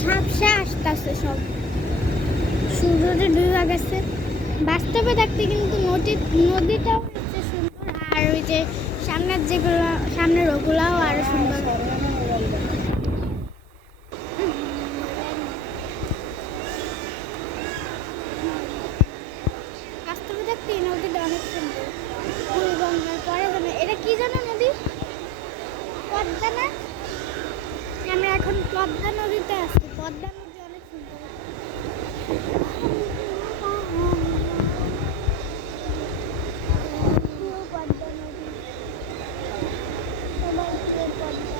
ঝাপসা আসতেছে সব, সূর্যটা ডুবে গেছে। বাস্তবে দেখতে কিন্তু নদীটাও হচ্ছে সুন্দর, আর ওই যে সামনের ওগুলাও আরো সুন্দর। বাস্তবে দেখতে এই নদীটা অনেক সুন্দর। গঙ্গার পরে জানো এটা কি জানো নদী? পদ্মা না? আমরা এখন পদ্মা নদীতে আছি। পদ্মা নদী অনেক সুন্দর। পদ্মা নদী সবাই প্রিয় পদ্মা।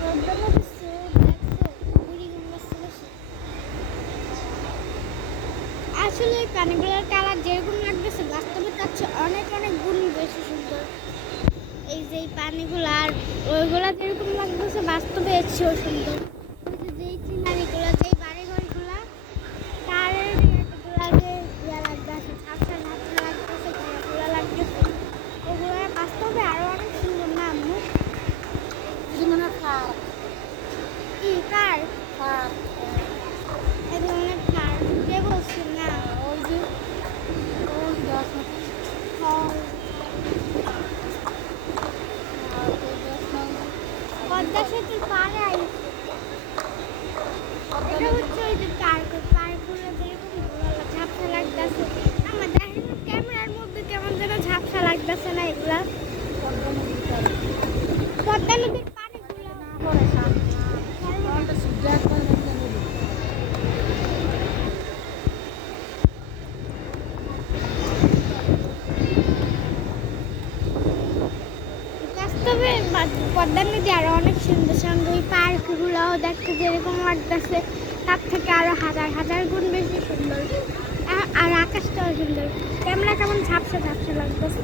পদ্মা নদীর স্রোত দেখছো? বুড়িগঙ্গার স্রোত। আসলে এই পানিগুলোর কালার যেরকম লাগতেছে বাস্তবে তার চেয়ে অনেক অনেক গুণ বেশি সুন্দর। এই যে এই পানিগুলো আর ওইগুলা যেরকম লাগতেছে বাস্তবে এর চেয়েও সুন্দর। ওই যে যেই সিনারিগুলো, যেই বাড়িঘরগুলা, তার ইয়েগুলা যে ইয়া লাগতেছে, ঝাপসা ঝাপসা লাগতেছে, ঘোলা লাগতেছে, ওগুলো বাস্তবে আরো অনেক সুন্দর না আম্মু? জীবনের খার কি কার? খার এক ধরনের কার কে বলছি না? ওই যে ওই দশ হল পদ্মা সেতুর পাড়ে আইছে। এটা হচ্ছে ওই যে পার্কগুলো যেরকম ঘোলা ঝাপসা লাগতেছে। আমার দেখেন ক্যামেরার মধ্যে কেমন যেন ঝাপসা লাগতেছে না এগুলা? পদ্মা নদীর পানিগুলো পরে সাপ না সূর্য একবার বাস্তবে পদ্মা নদী আরো অনেক সুন্দর সুন্দর। ওই পার্কগুলোও দেখতে যেরকম লাগতেছে তার থেকে আরো হাজার হাজার গুণ বেশি সুন্দর। আর আকাশটাও সুন্দর। ক্যামেরা কেমন ঝাপসা ঝাপসা লাগতেছে।